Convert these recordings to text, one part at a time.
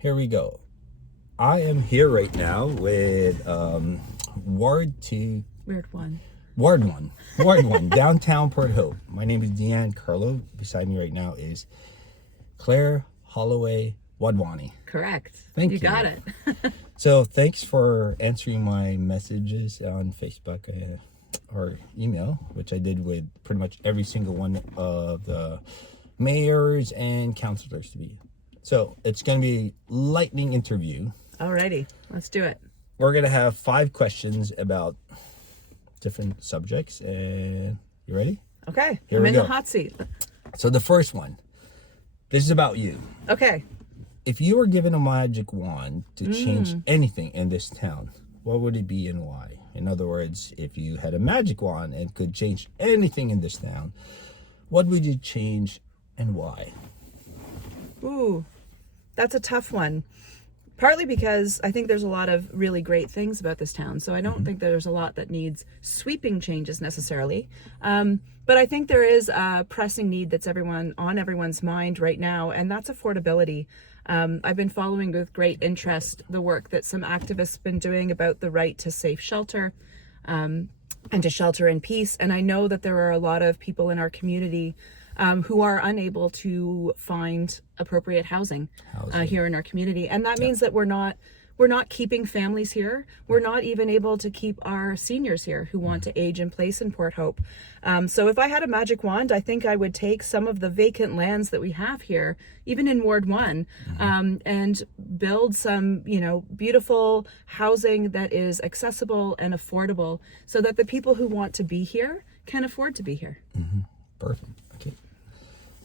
Here we go. I am here right now with Ward 2. Weird one. Ward 1. Ward 1, downtown Port Hope. My name is Deanne Carlo. Beside me right now is Claire Holloway Wadwhani. Correct. Thank you. You got it. So thanks for answering my messages on Facebook or email, which I did with pretty much every single one of the mayors and councilors to be. So it's going to be a lightning interview. Alrighty, let's do it. We're going to have 5 questions about different subjects. And you ready? Okay, Here I'm we in go. the hot seat. So the first one, this is about you. Okay. If you were given a magic wand to change anything in this town, what would it be and why? In other words, if you had a magic wand and could change anything in this town, what would you change and why? Ooh, that's a tough one. Partly because I think there's a lot of really great things about this town. So I don't think there's a lot that needs sweeping changes necessarily. But I think there is a pressing need that's on everyone's mind right now, and that's affordability. I've been following with great interest the work that some activists have been doing about the right to safe shelter and to shelter in peace. And I know that there are a lot of people in our community who are unable to find appropriate housing here in our community. And that means that we're not keeping families here. We're not even able to keep our seniors here who want to age in place in Port Hope. So if I had a magic wand, I think I would take some of the vacant lands that we have here, even in Ward 1, and build some, beautiful housing that is accessible and affordable so that the people who want to be here can afford to be here. Perfect. Okay.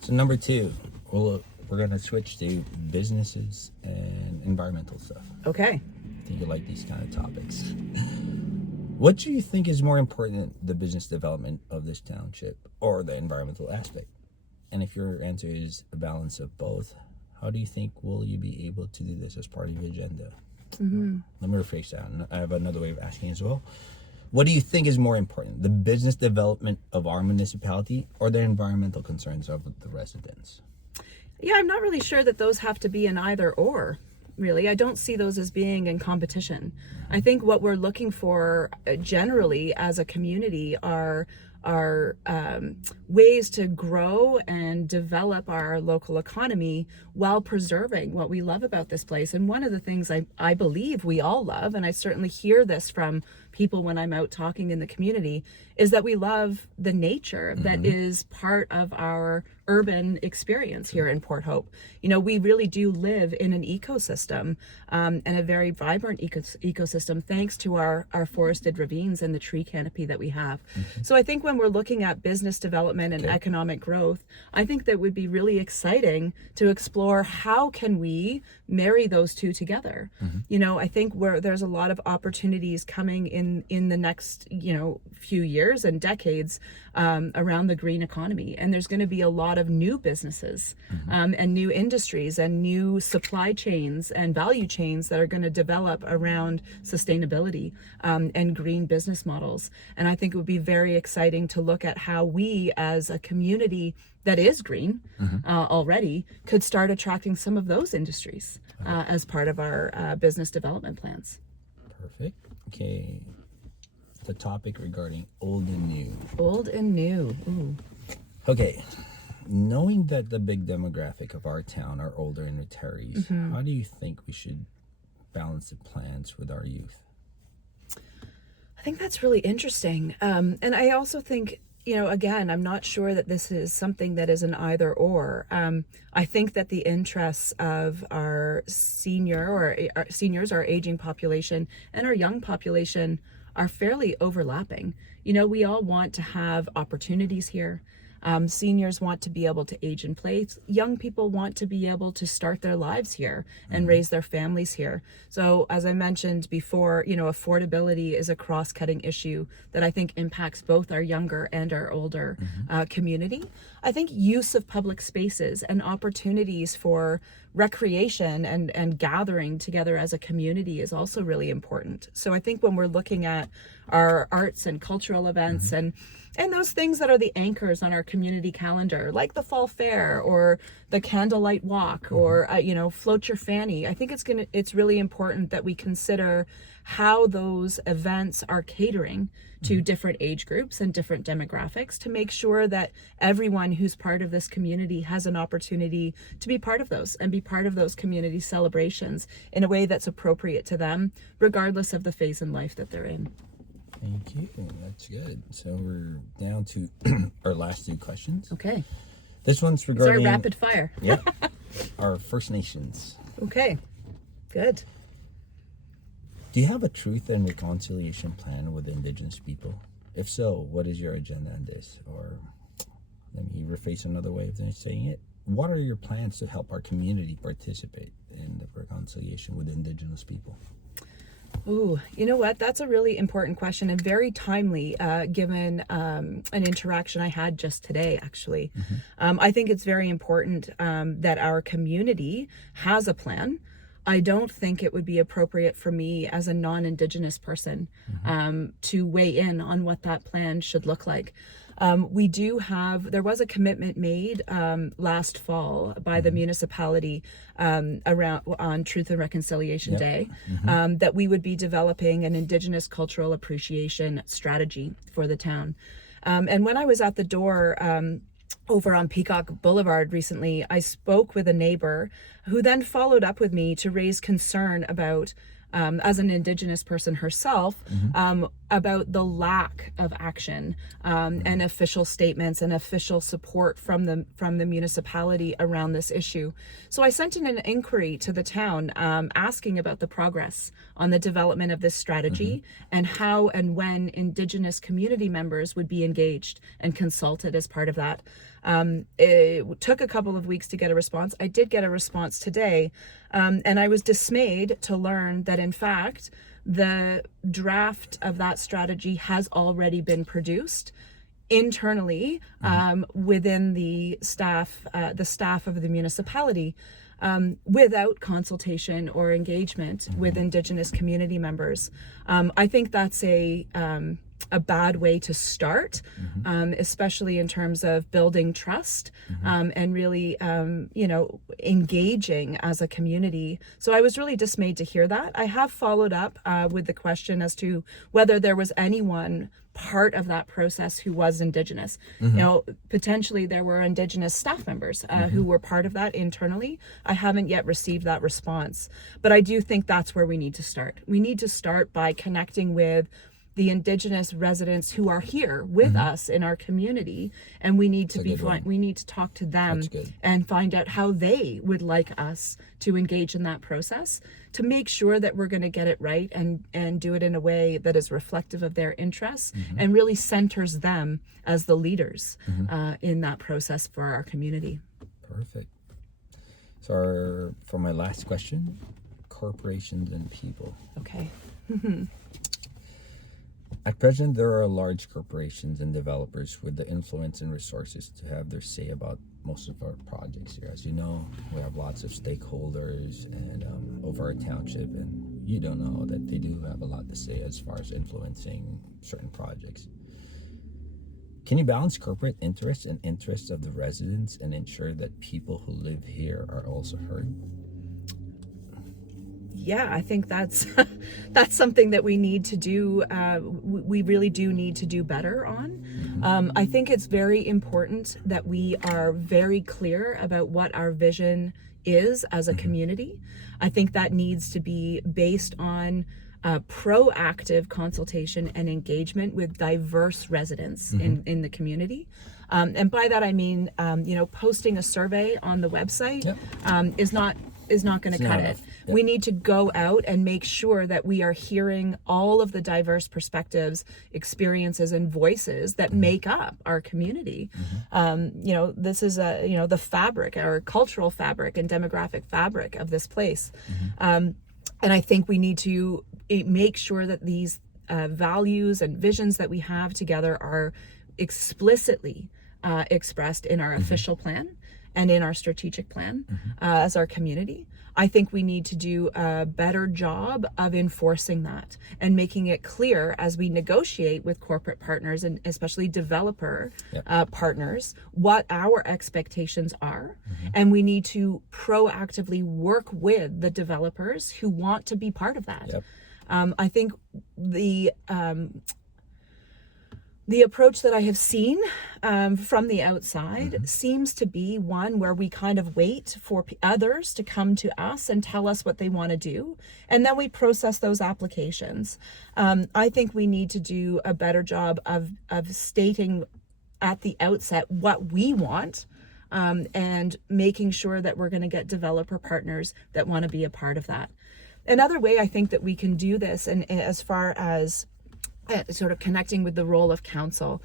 So number 2, we're going to switch to businesses and environmental stuff. Okay. I think you like these kind of topics. What do you think is more important, the business development of this township or the environmental aspect? And if your answer is a balance of both, how do you think will you be able to do this as part of your agenda? Let me rephrase that. I have another way of asking as well. What do you think is more important, the business development of our municipality or the environmental concerns of the residents? Yeah, I'm not really sure that those have to be an either or, really. I don't see those as being in competition. I think what we're looking for generally as a community are ways to grow and develop our local economy while preserving what we love about this place. And one of the things I believe we all love, and I certainly hear this from people when I'm out talking in the community, is that we love the nature that is part of our urban experience here in Port Hope. We really do live in an ecosystem and a very vibrant ecosystem thanks to our forested ravines and the tree canopy that we have. So I think when we're looking at business development and economic growth, I think that would be really exciting to explore how can we marry those two together. I think there's a lot of opportunities coming in the next few years and decades around the green economy, and there's going to be a lot of new businesses and new industries and new supply chains and value chains that are going to develop around sustainability and green business models. And I think it would be very exciting to look at how we as a community that is green already could start attracting some of those industries as part of our business development plans. Perfect. Okay. The topic regarding old and new. Old and new. Ooh. Okay. Knowing that the big demographic of our town are older and retirees, how do you think we should balance the plans with our youth? I think that's really interesting. And I also think, again, I'm not sure that this is something that is an either or. I think that the interests of our seniors, our aging population, and our young population are fairly overlapping. We all want to have opportunities here. Seniors want to be able to age in place. Young people want to be able to start their lives here and raise their families here. So as I mentioned before, affordability is a cross-cutting issue that I think impacts both our younger and our older community. I think use of public spaces and opportunities for recreation and gathering together as a community is also really important. So I think when we're looking at our arts and cultural events and those things that are the anchors on our community calendar, like the fall fair or the candlelight walk or float your fanny. I think it's really important that we consider how those events are catering to different age groups and different demographics, to make sure that everyone who's part of this community has an opportunity to be part of those and be part of those community celebrations in a way that's appropriate to them, regardless of the phase in life that they're in. Thank you. That's good. So we're down to our last two questions. Okay. This one's It's regarding our rapid fire. Yeah, our First Nations. Okay. Good. Do you have a truth and reconciliation plan with Indigenous people? If so, what is your agenda on this? Or let me rephrase another way of saying it. What are your plans to help our community participate in the reconciliation with Indigenous people? Ooh, you know what? That's a really important question and very timely, given an interaction I had just today, actually. I think it's very important that our community has a plan. I don't think it would be appropriate for me as a non-Indigenous person to weigh in on what that plan should look like. There was a commitment made last fall by the municipality on Truth and Reconciliation Day that we would be developing an Indigenous cultural appreciation strategy for the town. And when I was at the door over on Peacock Boulevard recently, I spoke with a neighbor who then followed up with me to raise concern about, as an Indigenous person herself, about the lack of action and official statements and official support from the municipality around this issue. So I sent in an inquiry to the town asking about the progress on the development of this strategy and how and when Indigenous community members would be engaged and consulted as part of that. It took a couple of weeks to get a response. I did get a response today, and I was dismayed to learn that, in fact, the draft of that strategy has already been produced internally within the staff of the municipality, without consultation or engagement with Indigenous community members. I think that's a bad way to start, especially in terms of building trust and really, engaging as a community. So I was really dismayed to hear that. I have followed up with the question as to whether there was anyone part of that process who was Indigenous. Potentially there were Indigenous staff members who were part of that internally. I haven't yet received that response, but I do think that's where we need to start. We need to start by connecting with the Indigenous residents who are here with us in our community, and we need to talk to them and find out how they would like us to engage in that process to make sure that we're going to get it right and do it in a way that is reflective of their interests and really centers them as the leaders in that process for our community. Perfect. So for my last question, corporations and people. Okay. At present, there are large corporations and developers with the influence and resources to have their say about most of our projects here. As you know, we have lots of stakeholders and over our township, and you don't know that they do have a lot to say as far as influencing certain projects. Can you balance corporate interests and interests of the residents and ensure that people who live here are also heard? Yeah, I think that's something that we need to do. We really do need to do better on. I think it's very important that we are very clear about what our vision is as a community. I think that needs to be based on proactive consultation and engagement with diverse residents in the community. And by that I mean, posting a survey on the website is not going to cut it. Yep. We need to go out and make sure that we are hearing all of the diverse perspectives, experiences, and voices that make up our community. This is the fabric, our cultural fabric and demographic fabric of this place. And I think we need to make sure that these values and visions that we have together are explicitly expressed in our official plan and in our strategic plan as our community. I think we need to do a better job of enforcing that and making it clear as we negotiate with corporate partners and especially developer partners what our expectations are. And we need to proactively work with the developers who want to be part of that. I think the approach that I have seen from the outside seems to be one where we kind of wait for others to come to us and tell us what they want to do, and then we process those applications. I think we need to do a better job of stating at the outset what we want, and making sure that we're going to get developer partners that want to be a part of that. Another way I think that we can do this, and as far as sort of connecting with the role of council.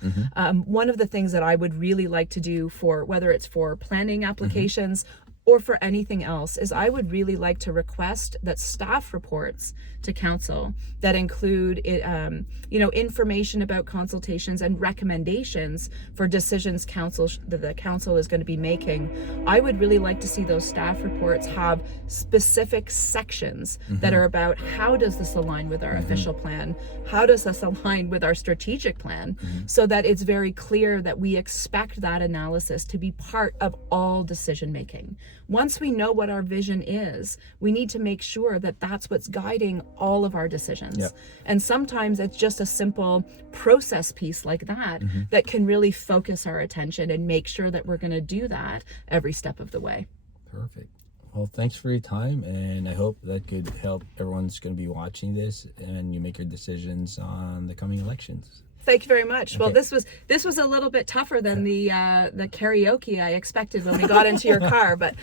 One of the things that I would really like to do for whether it's for planning applications or for anything else is I would really like to request that staff reports to council that include information about consultations and recommendations for decisions that the council is going to be making. I would really like to see those staff reports have specific sections that are about how does this align with our official plan, how does this align with our strategic plan, so that it's very clear that we expect that analysis to be part of all decision making. Once we know what our vision is, we need to make sure that that's what's guiding all of our decisions. And sometimes it's just a simple process piece like that that can really focus our attention and make sure that we're going to do that every step of the way. Perfect. Well, thanks for your time, and I hope that could help everyone's going to be watching this and you make your decisions on the coming elections. Thank you very much. Okay. Well, this was a little bit tougher than the karaoke I expected when we got into your car, but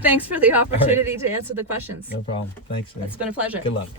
thanks for the opportunity to answer the questions. No problem. Thanks. It's been a pleasure. Good luck.